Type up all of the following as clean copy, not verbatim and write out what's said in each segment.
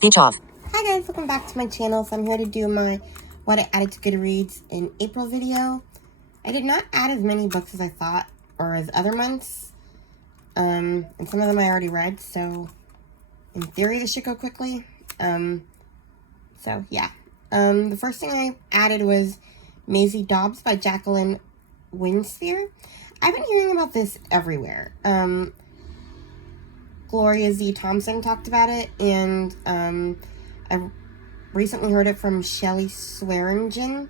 Speech off. Hi guys, welcome back to my channel. So I'm here to do my what I added to Goodreads in April video. I did not add as many books as I thought, or as other months. And some of them I already read, so in theory this should go quickly. So yeah. The first thing I added was Maisie Dobbs by Jacqueline Winspear. I've been hearing about this everywhere. Gloria Z. Thompson talked about it, and I recently heard it from Shelley Swearingen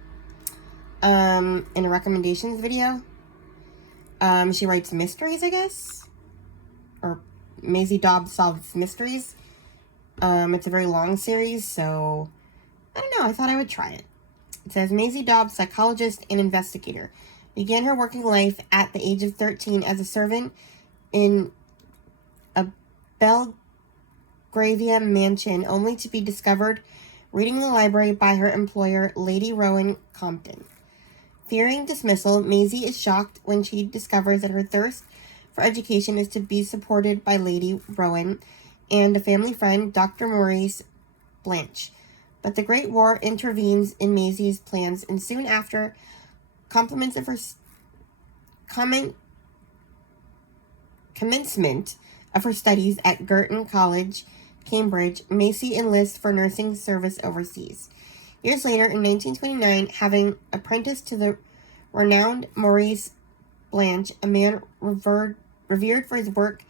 in a recommendations video. She writes mysteries, I guess, or Maisie Dobbs Solves Mysteries. It's a very long series, so I don't know, I thought I would try it. It says, Maisie Dobbs, psychologist and investigator, began her working life at the age of 13 as a servant in a Belgravia mansion, only to be discovered reading the library by her employer, Lady Rowan Compton. Fearing dismissal, Maisie is shocked when she discovers that her thirst for education is to be supported by Lady Rowan and a family friend, Dr. Maurice Blanche. But the Great War intervenes in Maisie's plans, and soon after commencement of her studies at Girton College, Cambridge, Maisie enlists for nursing service overseas. Years later, in 1929, having apprenticed to the renowned Maurice Blanche, a man revered for his work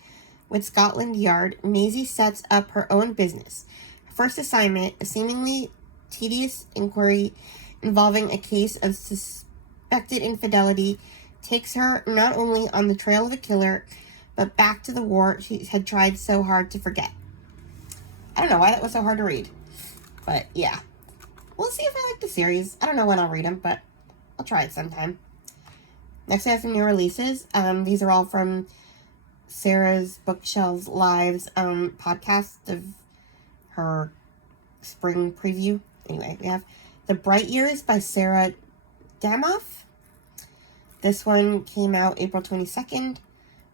with Scotland Yard, Maisie sets up her own business. Her first assignment, a seemingly tedious inquiry involving a case of suspected infidelity, takes her not only on the trail of a killer, but back to the war she had tried so hard to forget. I don't know why that was so hard to read, but yeah. We'll see if I like the series. I don't know when I'll read them, but I'll try it sometime. Next, I have some new releases. These are all from Sarah's Bookshelves Lives podcast of her spring preview. Anyway, we have The Bright Years by Sarah Damoff. This one came out April 22nd.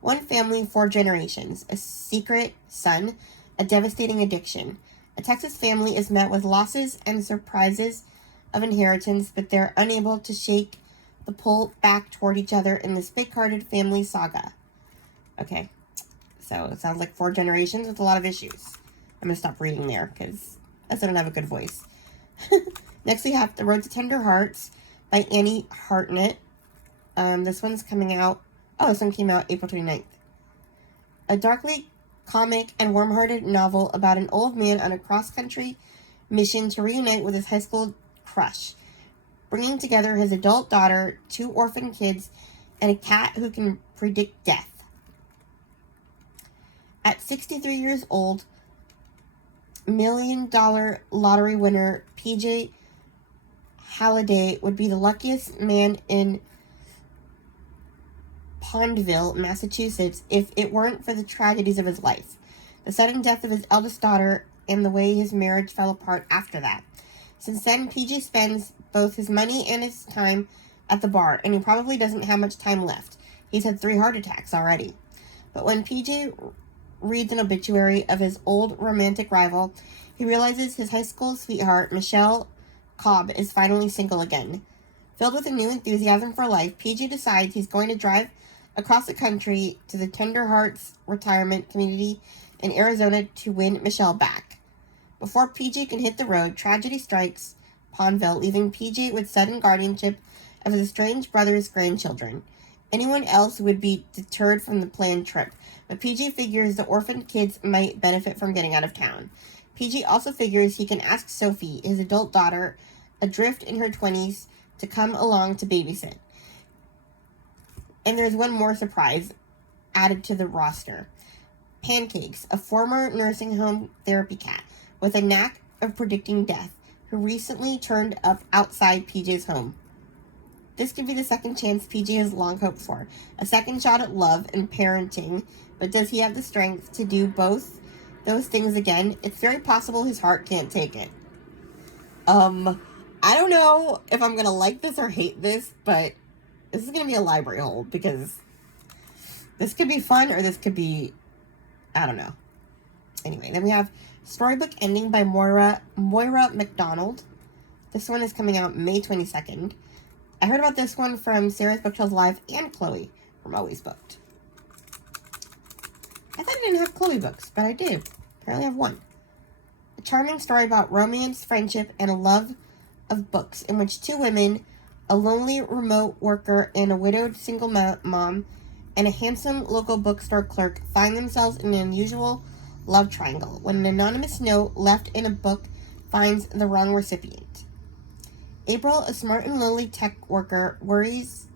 One family, 4 generations. A secret son, a devastating addiction. A Texas family is met with losses and surprises of inheritance, but they're unable to shake the pull back toward each other in this big-hearted family saga. Okay, so it sounds like 4 generations with a lot of issues. I'm going to stop reading there because I don't have a good voice. Next, we have The Road to Tender Hearts by Annie Hartnett. This one's coming out. Oh, this one came out April 29th. A darkly comic and warm-hearted novel about an old man on a cross-country mission to reunite with his high school crush, bringing together his adult daughter, 2 orphan kids, and a cat who can predict death. At 63 years old, $1 million lottery winner PJ Halliday would be the luckiest man in Pondville, Massachusetts, if it weren't for the tragedies of his life. The sudden death of his eldest daughter and the way his marriage fell apart after that. Since then, PJ spends both his money and his time at the bar, and he probably doesn't have much time left. He's had 3 heart attacks already. But when PJ reads an obituary of his old romantic rival, he realizes his high school sweetheart, Michelle Cobb, is finally single again. Filled with a new enthusiasm for life, PJ decides he's going to drive across the country to the Tender Hearts retirement community in Arizona to win Michelle back. Before PJ can hit the road, tragedy strikes Pondville, leaving PJ with sudden guardianship of his estranged brother's grandchildren. Anyone else would be deterred from the planned trip, but PJ figures the orphaned kids might benefit from getting out of town. PJ also figures he can ask Sophie, his adult daughter, adrift in her 20s, to come along to babysit. And there's one more surprise added to the roster. Pancakes, a former nursing home therapy cat with a knack of predicting death, who recently turned up outside PJ's home. This could be the second chance PJ has long hoped for. A second shot at love and parenting, but does he have the strength to do both those things again? It's very possible his heart can't take it. I don't know if I'm going to like this or hate this, but this is going to be a library hold because this could be fun or this could be, I don't know. Anyway, then we have Storybook Ending by Moira McDonald. This one is coming out May 22nd. I heard about this one from Sarah's Bookshelf Live and Chloe from Always Booked. I thought I didn't have Chloe books, but I do. Apparently I have one. A charming story about romance, friendship, and a love of books, in which two women, a lonely remote worker and a widowed single mom, and a handsome local bookstore clerk find themselves in an unusual love triangle when an anonymous note left in a book finds the wrong recipient. April, a smart and lonely tech worker, worries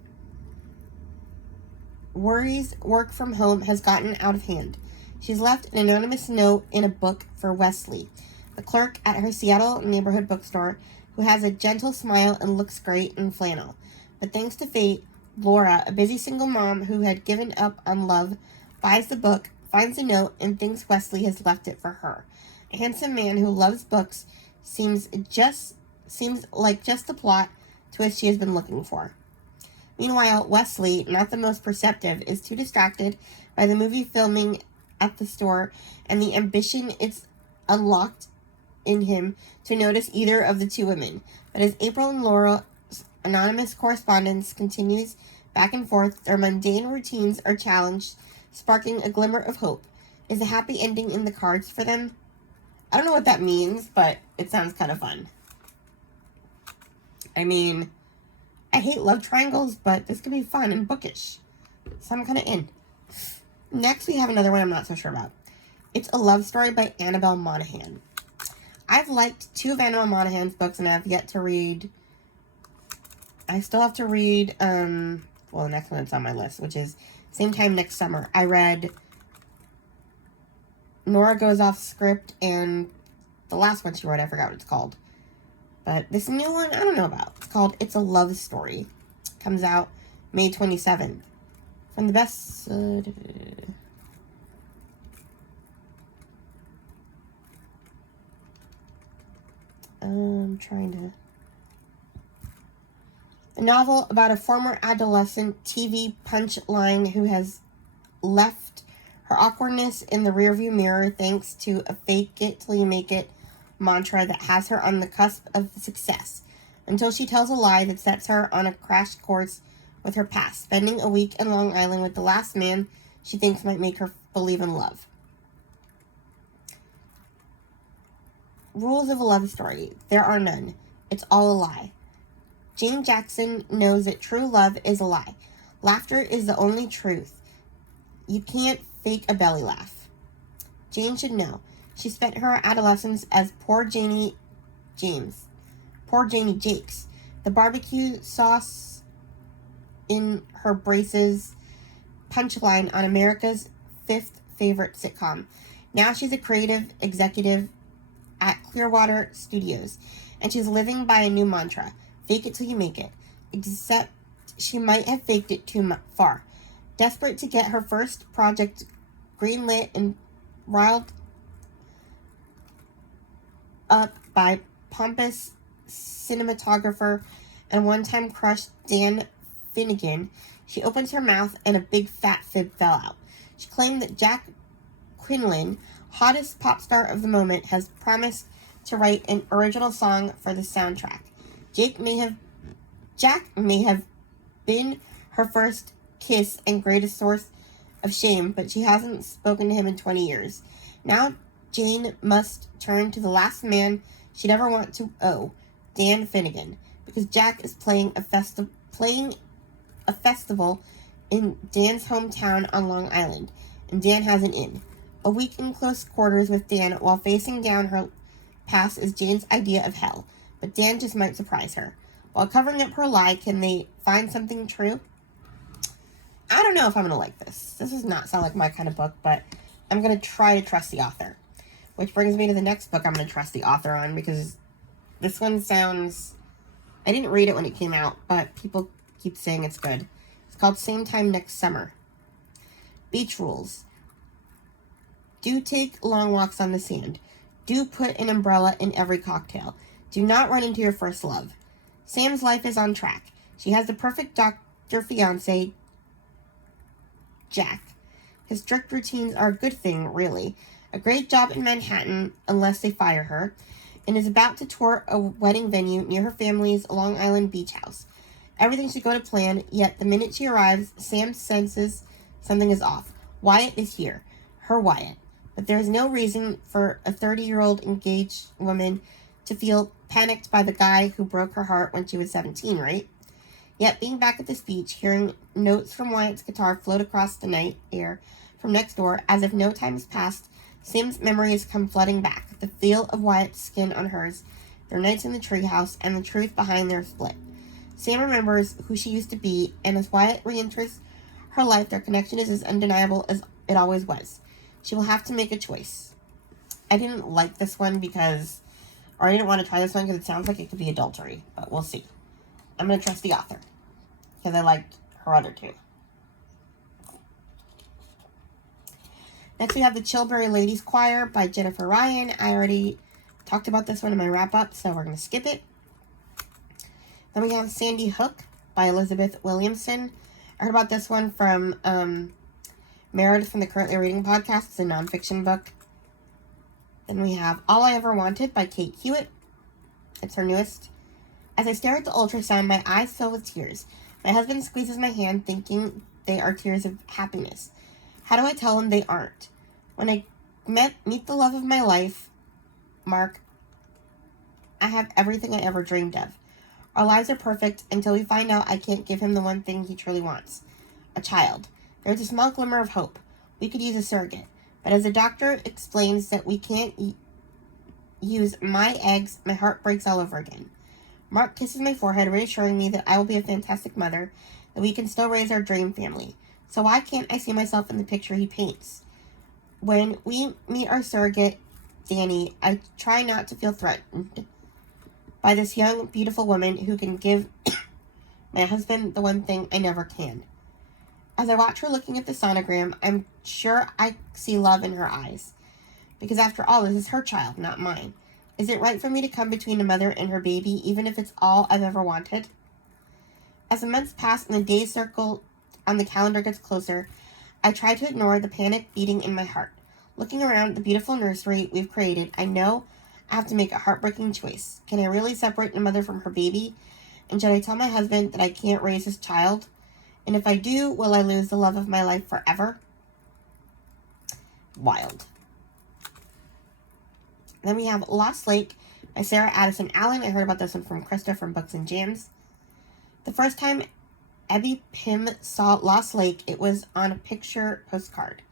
work from home has gotten out of hand. She's left an anonymous note in a book for Wesley, the clerk at her Seattle neighborhood bookstore, who has a gentle smile and looks great in flannel. But thanks to fate, Laura, a busy single mom who had given up on love, buys the book, finds the note, and thinks Wesley has left it for her. A handsome man who loves books seems like just the plot twist she has been looking for. Meanwhile, Wesley, not the most perceptive, is too distracted by the movie filming at the store and the ambition it's unlocked in him to notice either of the two women. But as April and Laura's anonymous correspondence continues back and forth, their mundane routines are challenged, sparking a glimmer of hope. Is a happy ending in the cards for them? I don't know what that means, but it sounds kind of fun. I mean, I hate love triangles, but this could be fun and bookish. So I'm kind of in. Next, we have another one I'm not so sure about. It's a love story by Annabelle Monaghan. I've liked two of Annabelle Monaghan's books, and I have yet to read... I still have to read, the next one that's on my list, which is Same Time Next Summer. I read Nora Goes Off Script, and the last one she wrote, I forgot what it's called. But this new one, I don't know about. It's called It's a Love Story. Comes out May 27th. From the best... I'm trying to... A novel about a former adolescent TV punchline who has left her awkwardness in the rearview mirror thanks to a fake it till you make it mantra that has her on the cusp of success, until she tells a lie that sets her on a crash course with her past, spending a week in Long Island with the last man she thinks might make her believe in love. Rules of a love story. There are none. It's all a lie. Jane Jackson knows that true love is a lie. Laughter is the only truth. You can't fake a belly laugh. Jane should know. She spent her adolescence as poor Janie Jakes. The barbecue sauce in her braces punchline on America's fifth favorite sitcom. Now she's a creative executive at Clearwater Studios, and she's living by a new mantra: fake it till you make it. Except she might have faked it too far. Desperate to get her first project greenlit and riled up by pompous cinematographer and one-time crush Dan Finnegan, she opens her mouth and a big fat fib fell out. She claimed that Jack Quinlan, hottest pop star of the moment, has promised to write an original song for the soundtrack. Jack may have been her first kiss and greatest source of shame, but she hasn't spoken to him in 20 years. Now Jane must turn to the last man she'd ever want to owe, Dan Finnegan, because Jack is playing a festival in Dan's hometown on Long Island, and Dan has an in. A week in close quarters with Dan while facing down her past is Jane's idea of hell, but Dan just might surprise her. While covering up her lie, can they find something true? I don't know if I'm going to like this. This does not sound like my kind of book, but I'm going to try to trust the author. Which brings me to the next book I'm going to trust the author on, because this one sounds... I didn't read it when it came out, but people keep saying it's good. It's called Same Time Next Summer. Beach rules. Do take long walks on the sand. Do put an umbrella in every cocktail. Do not run into your first love. Sam's life is on track. She has the perfect doctor fiancé, Jack. His strict routines are a good thing, really. a great job in Manhattan unless they fire her, and is about to tour a wedding venue near her family's Long Island beach house. Everything should go to plan, yet the minute she arrives, Sam senses something is off. Wyatt is here. Her Wyatt. But there is no reason for a 30-year-old engaged woman to feel panicked by the guy who broke her heart when she was 17, right? Yet being back at this beach, hearing notes from Wyatt's guitar float across the night air from next door, as if no time has passed, Sam's memories come flooding back. The feel of Wyatt's skin on hers, their nights in the treehouse, and the truth behind their split. Sam remembers who she used to be, and as Wyatt re-enters her life, their connection is as undeniable as it always was. She will have to make a choice. I didn't like this one or I didn't want to try this one because it sounds like it could be adultery, but we'll see. I'm going to trust the author because I liked her other two. Next we have The Chilbury Ladies Choir by Jennifer Ryan. I already talked about this one in my wrap-up, so we're going to skip it. Then we have Sandy Hook by Elizabeth Williamson. I heard about this one from Meredith from the Currently Reading podcast. It's a nonfiction book. Then we have All I Ever Wanted by Kate Hewitt. It's her newest. As I stare at the ultrasound, my eyes fill with tears. My husband squeezes my hand, thinking they are tears of happiness. How do I tell him they aren't? When I meet the love of my life, Mark, I have everything I ever dreamed of. Our lives are perfect until we find out I can't give him the one thing he truly wants. A child. There's a small glimmer of hope. We could use a surrogate. But as the doctor explains that we can't use my eggs, my heart breaks all over again. Mark kisses my forehead, reassuring me that I will be a fantastic mother, that we can still raise our dream family. So why can't I see myself in the picture he paints? When we meet our surrogate, Danny, I try not to feel threatened by this young, beautiful woman who can give my husband the one thing I never can. As I watch her looking at the sonogram, I'm sure I see love in her eyes. Because after all, this is her child, not mine. Is it right for me to come between a mother and her baby, even if it's all I've ever wanted? As the months pass and the days circle on the calendar gets closer, I try to ignore the panic beating in my heart. Looking around the beautiful nursery we've created, I know I have to make a heartbreaking choice. Can I really separate a mother from her baby? And should I tell my husband that I can't raise his child? And if I do, will I lose the love of my life forever? Wild. Then we have Lost Lake by Sarah Addison Allen. I heard about this one from Krista from Books and Jams. The first time Abby Pym saw Lost Lake, it was on a picture postcard.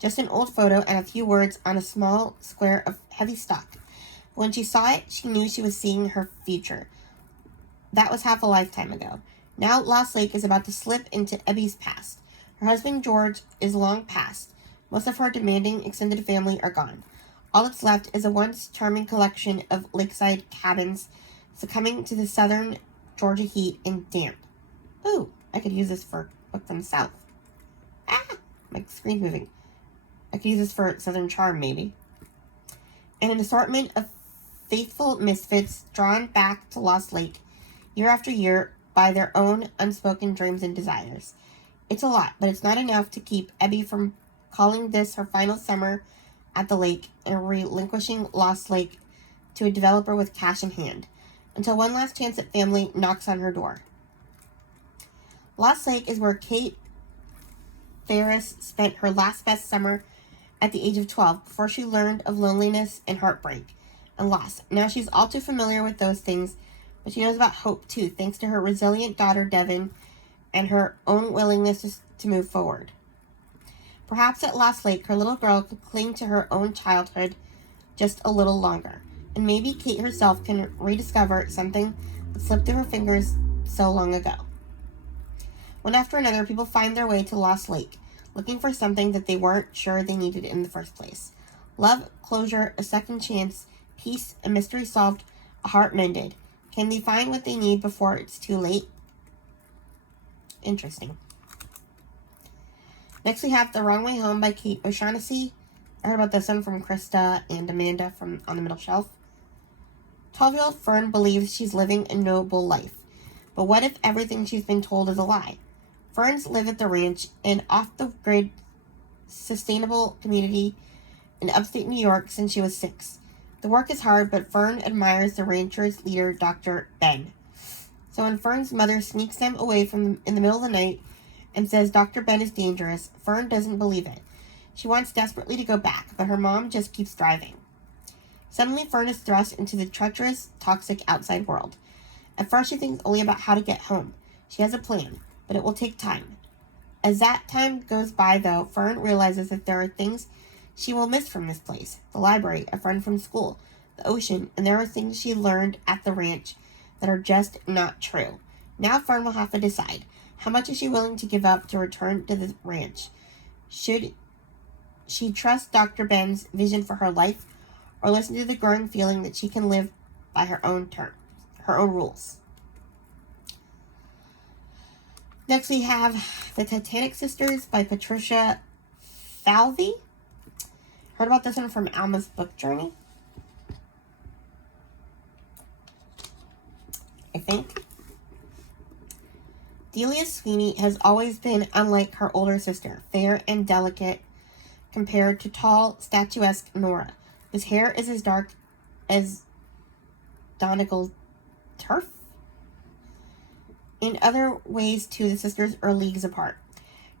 Just an old photo and a few words on a small square of heavy stock. When she saw it, she knew she was seeing her future. That was half a lifetime ago. Now Lost Lake is about to slip into Abby's past. Her husband George is long past. Most of her demanding extended family are gone. All that's left is a once charming collection of lakeside cabins succumbing to the southern Georgia heat and damp. Ooh, I could use this for Book from the South. Ah, my screen's moving. I could use this for Southern Charm, maybe. And an assortment of faithful misfits drawn back to Lost Lake year after year by their own unspoken dreams and desires. It's a lot, but it's not enough to keep Abby from calling this her final summer at the lake and relinquishing Lost Lake to a developer with cash in hand, until one last chance at family knocks on her door. Lost Lake is where Kate Ferris spent her last best summer at the age of 12, before she learned of loneliness and heartbreak and loss. Now she's all too familiar with those things, but she knows about hope too, thanks to her resilient daughter Devin and her own willingness to move forward. Perhaps at Lost Lake, her little girl could cling to her own childhood just a little longer, and maybe Kate herself can rediscover something that slipped through her fingers so long ago. One after another, people find their way to Lost Lake, looking for something that they weren't sure they needed in the first place. Love, closure, a second chance, peace, a mystery solved, a heart mended. Can they find what they need before it's too late? Interesting. Next we have The Wrong Way Home by Kate O'Shaughnessy. I heard about this one from Krista and Amanda from On the Middle Shelf. 12-year-old Fern believes she's living a noble life. But what if everything she's been told is a lie? Ferns live at the ranch, an off-the-grid, sustainable community in upstate New York since she was 6. The work is hard, but Fern admires the rancher's leader, Dr. Ben. So when Fern's mother sneaks them away in the middle of the night and says Dr. Ben is dangerous, Fern doesn't believe it. She wants desperately to go back, but her mom just keeps driving. Suddenly, Fern is thrust into the treacherous, toxic outside world. At first, she thinks only about how to get home. She has a plan, but it will take time. As that time goes by, though, Fern realizes that there are things she will miss from this place. The library, a friend from school, the ocean, and there are things she learned at the ranch that are just not true. Now Fern will have to decide, how much is she willing to give up to return to the ranch? Should she trust Dr. Ben's vision for her life, or listen to the growing feeling that she can live by her own terms, her own rules? Next we have The Titanic Sisters by Patricia Falvey. Heard about this one from Alma's Book Journey, I think. Delia Sweeney has always been unlike her older sister, fair and delicate compared to tall, statuesque Nora, whose hair is as dark as Donegal turf. In other ways, too, the sisters are leagues apart.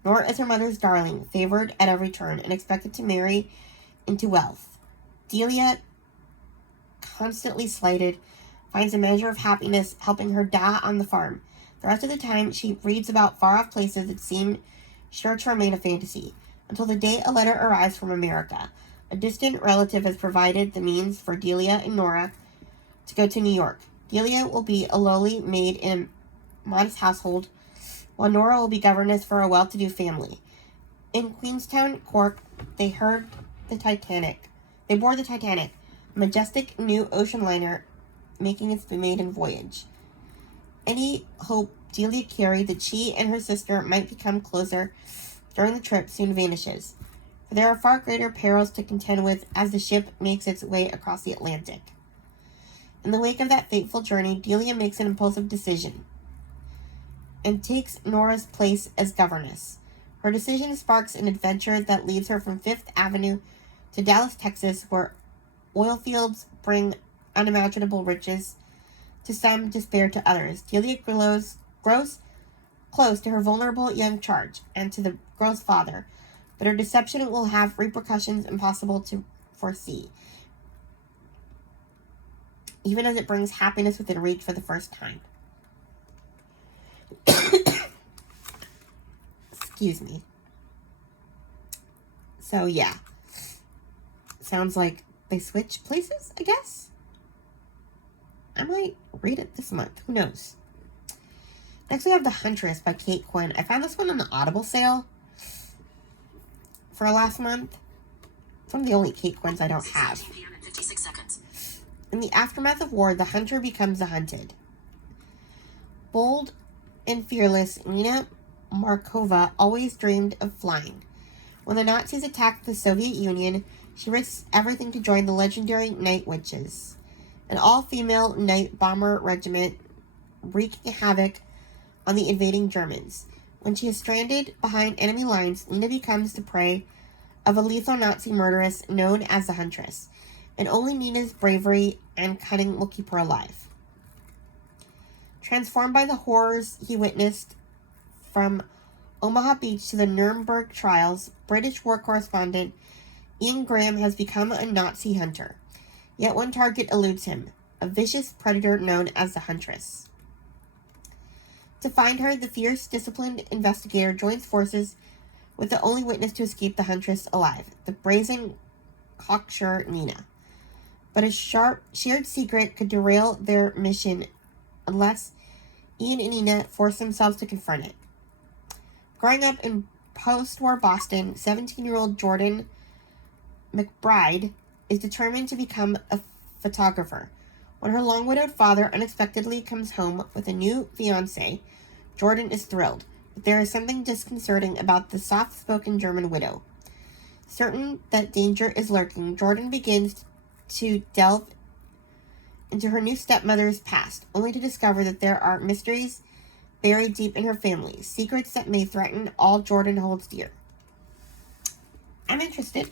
Nora is her mother's darling, favored at every turn, and expected to marry into wealth. Delia, constantly slighted, finds a measure of happiness helping her da on the farm. The rest of the time, she reads about far-off places that seem sure to remain a fantasy, until the day a letter arrives from America. A distant relative has provided the means for Delia and Nora to go to New York. Delia will be a lowly maid in a modest household, while Nora will be governess for a well-to-do family. In Queenstown, Cork, they board the Titanic, a majestic new ocean liner making its maiden voyage. Any hope Delia carried that she and her sister might become closer during the trip soon vanishes, for there are far greater perils to contend with as the ship makes its way across the Atlantic. In the wake of that fateful journey, Delia makes an impulsive decision and takes Nora's place as governess. Her decision sparks an adventure that leads her from Fifth Avenue to Dallas, Texas, where oil fields bring unimaginable riches to some, despair to others. Delia grows close to her vulnerable young charge and to the girl's father, but her deception will have repercussions impossible to foresee, even as it brings happiness within reach for the first time. Excuse me. So, yeah. Sounds like they switch places, I guess? I might read it this month. Who knows? Next, we have The Huntress by Kate Quinn. I found this one on the Audible sale for last month. It's one of the only Kate Quinns I don't have. In the aftermath of war, the hunter becomes the hunted. Bold and fearless, Nina Markova always dreamed of flying. When the Nazis attacked the Soviet Union, she risks everything to join the legendary Night Witches, an all-female night bomber regiment wreaking havoc on the invading Germans. When she is stranded behind enemy lines, Nina becomes the prey of a lethal Nazi murderess known as the Huntress, and only Nina's bravery and cunning will keep her alive. Transformed by the horrors he witnessed from Omaha Beach to the Nuremberg trials, British war correspondent Ian Graham has become a Nazi hunter. Yet one target eludes him, a vicious predator known as the Huntress. To find her, the fierce, disciplined investigator joins forces with the only witness to escape the Huntress alive, the brazen, cocksure Nina. But a shared secret could derail their mission unless Ian and Nina force themselves to confront it. Growing up in post-war Boston, 17-year-old Jordan McBride is determined to become a photographer. When her long-widowed father unexpectedly comes home with a new fiancé, Jordan is thrilled, but there is something disconcerting about the soft-spoken German widow. Certain that danger is lurking, Jordan begins to delve into her new stepmother's past, only to discover that there are mysteries buried deep in her family, secrets that may threaten all Jordan holds dear. I'm interested.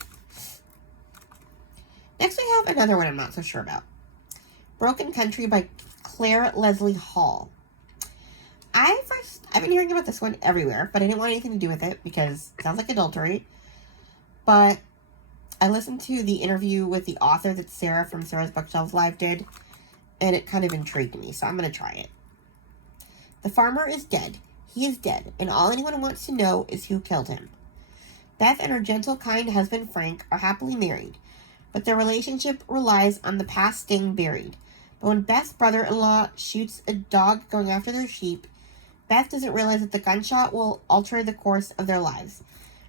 Next we have another one I'm not so sure about. Broken Country by Claire Leslie Hall. I've been hearing about this one everywhere, but I didn't want anything to do with it because it sounds like adultery. But I listened to the interview with the author that Sarah from Sarah's Bookshelves Live did, and it kind of intrigued me, so I'm going to try it. The farmer is dead. He is dead, and all anyone wants to know is who killed him. Beth and her gentle, kind husband Frank are happily married, but their relationship relies on the past staying buried. But when Beth's brother-in-law shoots a dog going after their sheep, Beth doesn't realize that the gunshot will alter the course of their lives.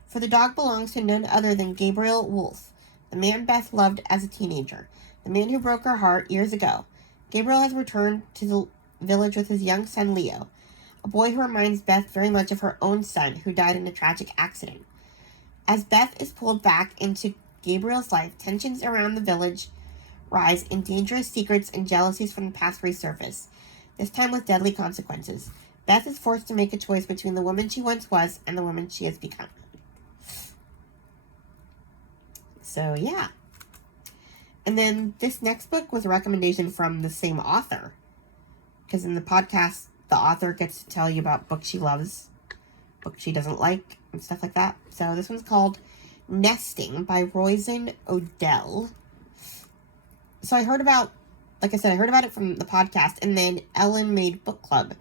For the dog belongs to none other than Gabriel Wolfe, the man Beth loved as a teenager, the man who broke her heart years ago. Gabriel has returned to the village with his young son Leo, a boy who reminds Beth very much of her own son who died in a tragic accident. As Beth is pulled back into Gabriel's life, tensions around the village rise and dangerous secrets and jealousies from the past resurface, this time with deadly consequences. Beth is forced to make a choice between the woman she once was and the woman she has become. So, yeah. And then this next book was a recommendation from the same author. Because in the podcast, the author gets to tell you about books she loves, books she doesn't like, and stuff like that. So this one's called Nesting by Roisin Odell. So I heard about it from the podcast, and then Ellen Made Book Club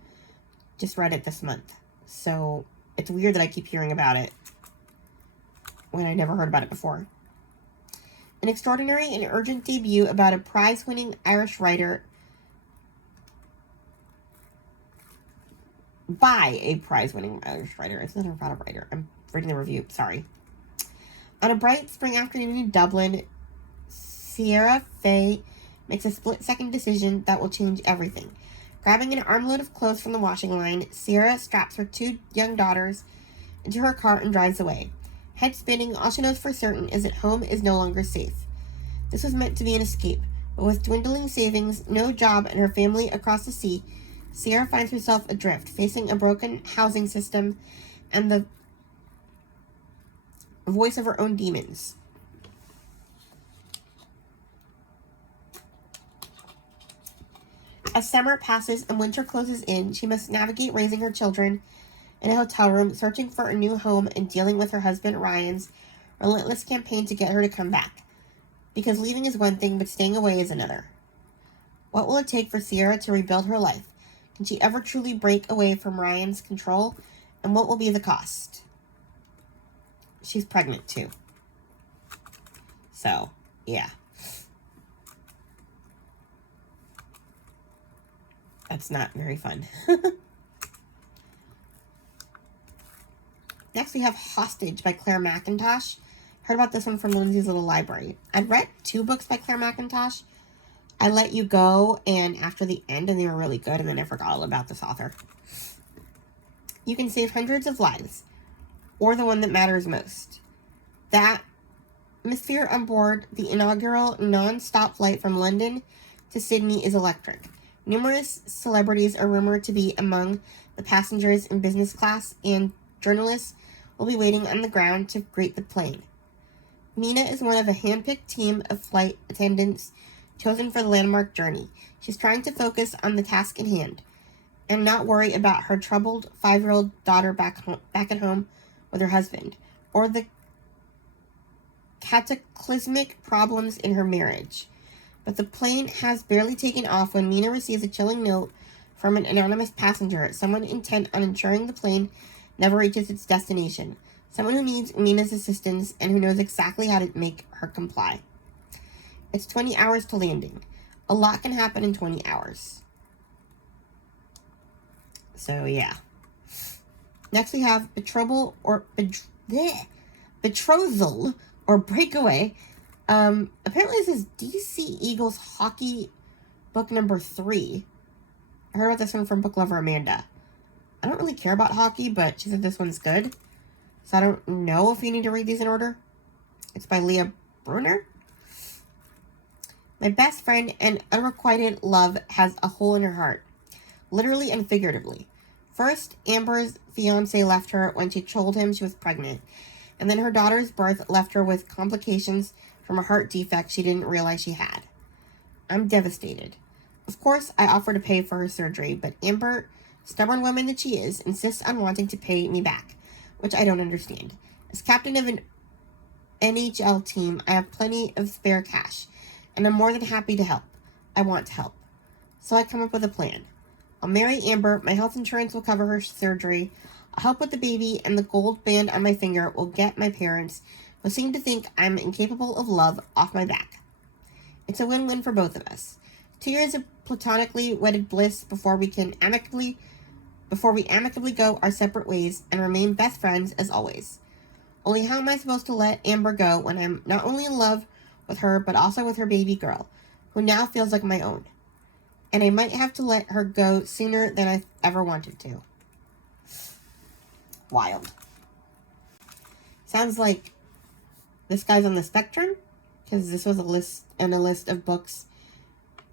just read it this month. So it's weird that I keep hearing about it when I never heard about it before. An extraordinary and urgent debut about a prize-winning Irish writer by a prize-winning Irish writer. It's not about a writer. I'm reading the review. Sorry. On a bright spring afternoon in Dublin, Sierra Faye makes a split-second decision that will change everything. Grabbing an armload of clothes from the washing line, Sierra straps her 2 young daughters into her car and drives away. Head spinning, all she knows for certain is that home is no longer safe. This was meant to be an escape, but with dwindling savings, no job, and her family across the sea, Sierra finds herself adrift, facing a broken housing system and the voice of her own demons. As summer passes and winter closes in, she must navigate raising her children in a hotel room, searching for a new home, and dealing with her husband Ryan's relentless campaign to get her to come back. Because leaving is one thing, but staying away is another. What will it take for Sierra to rebuild her life? Can she ever truly break away from Ryan's control? And what will be the cost? She's pregnant too. So, yeah. That's not very fun. Next we have Hostage by Claire McIntosh. Heard about this one from Lindsay's Little Library. I'd read 2 books by Claire McIntosh. I Let You Go and After the End, and they were really good, and then I forgot all about this author. You can save hundreds of lives, or the one that matters most. That atmosphere on board the inaugural non-stop flight from London to Sydney is electric. Numerous celebrities are rumored to be among the passengers in business class, and journalists will be waiting on the ground to greet the plane. Nina is one of a hand-picked team of flight attendants chosen for the landmark journey. She's trying to focus on the task in hand and not worry about her troubled 5-year-old daughter back at home with her husband, or the cataclysmic problems in her marriage. But the plane has barely taken off when Nina receives a chilling note from an anonymous passenger, someone intent on ensuring the plane never reaches its destination, someone who needs Nina's assistance and who knows exactly how to make her comply. It's 20 hours to landing. A lot can happen in 20 hours. So, yeah. Next we have Betrothal or Breakaway. Apparently this is DC Eagles Hockey book number 3. I heard about this one from book lover Amanda. I don't really care about hockey, but she said this one's good. So I don't know if you need to read these in order. It's by Leah Brunner. My best friend and unrequited love has a hole in her heart, literally and figuratively. First, Amber's fiancé left her when she told him she was pregnant, and then her daughter's birth left her with complications from a heart defect she didn't realize she had. I'm devastated. Of course, I offer to pay for her surgery, but Amber, stubborn woman that she is, insists on wanting to pay me back, which I don't understand. As captain of an NHL team, I have plenty of spare cash, and I'm more than happy to help. I want to help. So I come up with a plan. I'll marry Amber, my health insurance will cover her surgery, I'll help with the baby, and the gold band on my finger will get my parents, who seem to think I'm incapable of love, off my back. It's a win-win for both of us. 2 years of platonically wedded bliss before we amicably go our separate ways and remain best friends as always. Only how am I supposed to let Amber go when I'm not only in love with her, but also with her baby girl, who now feels like my own? And I might have to let her go sooner than I ever wanted to. Wild. Sounds like this guy's on the spectrum, because this was a list of books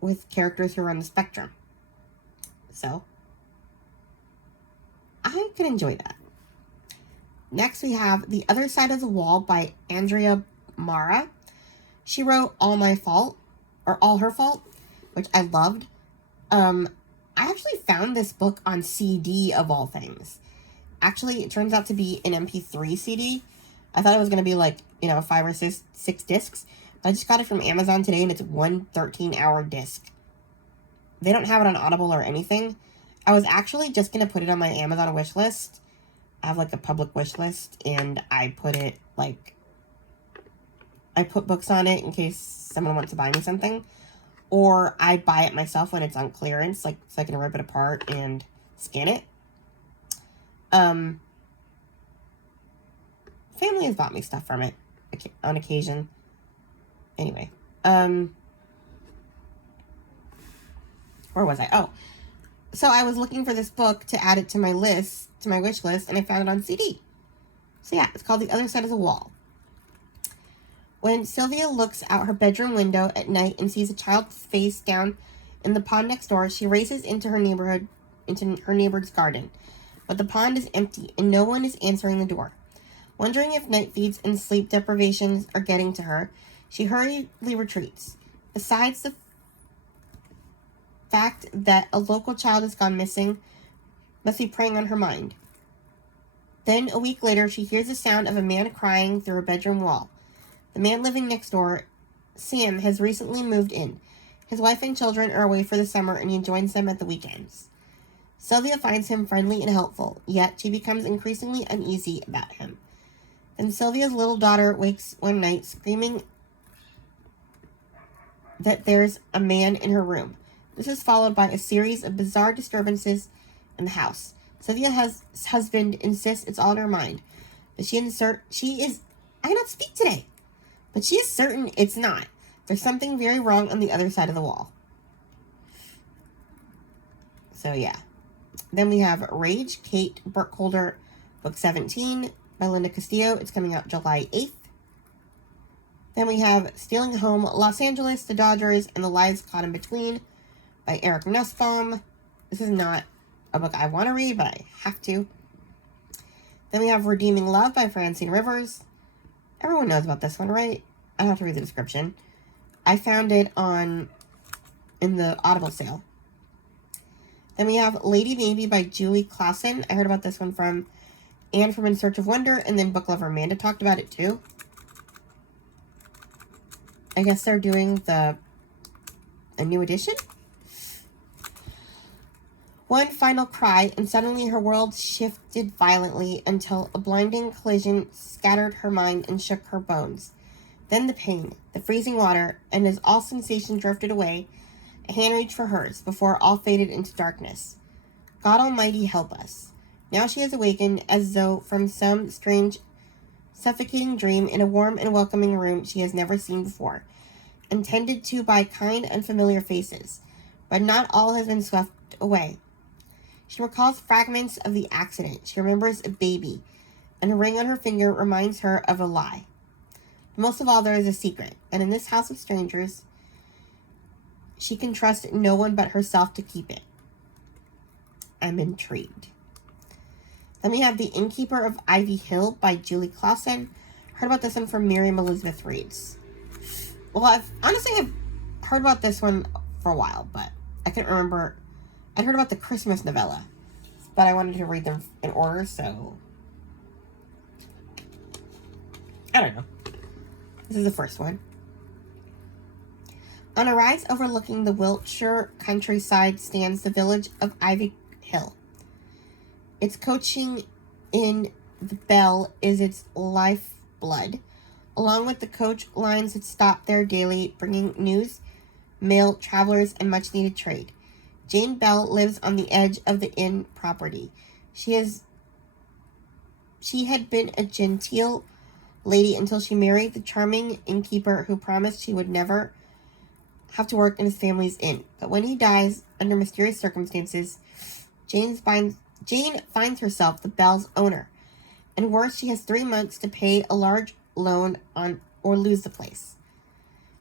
with characters who are on the spectrum. So, I could enjoy that. Next, we have The Other Side of the Wall by Andrea Mara. She wrote All Her Fault, which I loved. I actually found this book on CD of all things. Actually, it turns out to be an MP3 CD. I thought it was going to be like, 5 or 6 discs. I just got it from Amazon today, and it's one 13-hour disc. They don't have it on Audible or anything. I was actually just going to put it on my Amazon wish list. I have, a public wish list, and I put books on it in case someone wants to buy me something. Or I buy it myself when it's on clearance, so I can rip it apart and scan it. Family has bought me stuff from it on occasion. Anyway, where was I? Oh, so I was looking for this book to add it to my wish list, and I found it on CD. So yeah, it's called The Other Side of the Wall. When Sylvia looks out her bedroom window at night and sees a child's face down in the pond next door, she races into her neighbor's garden. But the pond is empty, and no one is answering the door. Wondering if night feeds and sleep deprivations are getting to her, she hurriedly retreats. Besides the fact that a local child has gone missing, must be preying on her mind. Then, a week later, she hears the sound of a man crying through her bedroom wall. The man living next door, Sam, has recently moved in. His wife and children are away for the summer, and he joins them at the weekends. Sylvia finds him friendly and helpful, yet she becomes increasingly uneasy about him. Then Sylvia's little daughter wakes one night screaming that there's a man in her room. This is followed by a series of bizarre disturbances in the house. Sylvia's husband insists it's all in her mind, but I cannot speak today. But she is certain it's not. There's something very wrong on the other side of the wall. So yeah. Then we have Rage, Kate Burkholder, Book 17 by Linda Castillo. It's coming out July 8th. Then we have Stealing Home, Los Angeles, the Dodgers, and the Lives Caught in Between by Eric Nussbaum. This is not a book I want to read, but I have to. Then we have Redeeming Love by Francine Rivers. Everyone knows about this one, right? I don't have to read the description. I found it in the Audible sale. Then we have Lady Maybe by Julie Clausen. I heard about this one from Anne from In Search of Wonder, and then Book Lover Amanda talked about it too. I guess they're doing a new edition. One final cry, and suddenly her world shifted violently until a blinding collision scattered her mind and shook her bones. Then the pain, the freezing water, and as all sensation drifted away, a hand reached for hers before all faded into darkness. God Almighty help us. Now she has awakened as though from some strange, suffocating dream in a warm and welcoming room she has never seen before, and tended to by kind, unfamiliar faces. But not all has been swept away. She recalls fragments of the accident. She remembers a baby, and a ring on her finger reminds her of a lie. Most of all, there is a secret, and in this house of strangers, she can trust no one but herself to keep it. I'm intrigued. Then we have The Innkeeper of Ivy Hill by Julie Clausen. Heard about this one from Miriam Elizabeth Reads. Well, I've heard about this one for a while, but I couldn't remember. I'd heard about the Christmas novella, but I wanted to read them in order, so I don't know. This is the first one. On a rise overlooking the Wiltshire countryside stands the village of Ivy Hill. Its coaching in the bell is its lifeblood, along with the coach lines that stop there daily, bringing news, mail, travelers, and much-needed trade. Jane Bell lives on the edge of the inn property. She had been a genteel lady until she married the charming innkeeper who promised she would never have to work in his family's inn. But when he dies, under mysterious circumstances, Jane finds herself the Bell's owner. And worse, she has 3 months to pay a large loan on or lose the place.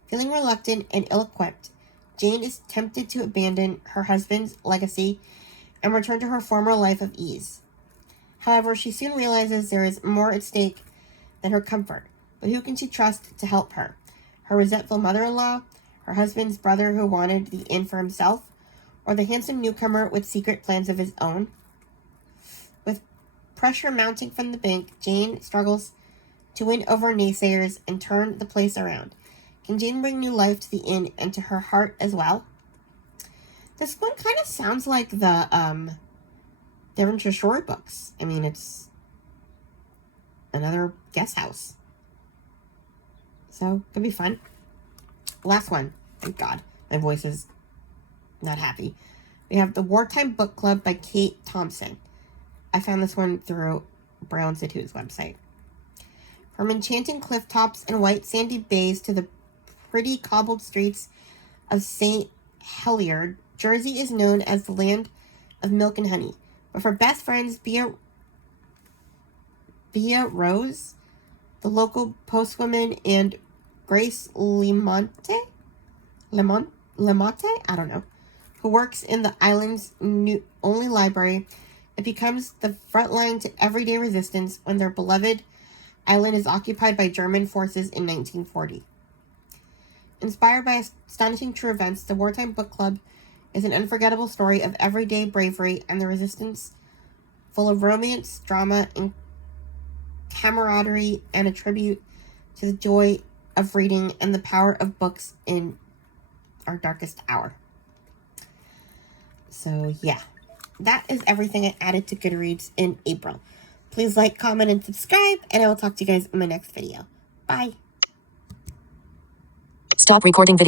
Feeling reluctant and ill-equipped, Jane is tempted to abandon her husband's legacy and return to her former life of ease. However, she soon realizes there is more at stake than her comfort. But who can she trust to help her? Her resentful mother-in-law, her husband's brother who wanted the inn for himself, or the handsome newcomer with secret plans of his own? With pressure mounting from the bank, Jane struggles to win over naysayers and turn the place around. Can Jane bring new life to the inn and to her heart as well? This one kind of sounds like the Devonshire Shore books. I mean, it's another guest house. So, could be fun. Last one. Thank God. My voice is not happy. We have The Wartime Book Club by Kate Thompson. I found this one through Braille Institute's website. From enchanting cliff tops and white sandy bays to the pretty cobbled streets of St. Helier, Jersey is known as the land of milk and honey. But for best friends, Bea Rose, the local postwoman, and Grace Lamonte, I don't know, who works in the island's only library, it becomes the front line to everyday resistance when their beloved island is occupied by German forces in 1940. Inspired by astonishing true events, the Wartime Book Club is an unforgettable story of everyday bravery and the resistance, full of romance, drama, and camaraderie, and a tribute to the joy of reading and the power of books in our darkest hour. So, yeah. That is everything I added to Goodreads in April. Please like, comment, and subscribe, and I will talk to you guys in my next video. Bye. Stop recording video.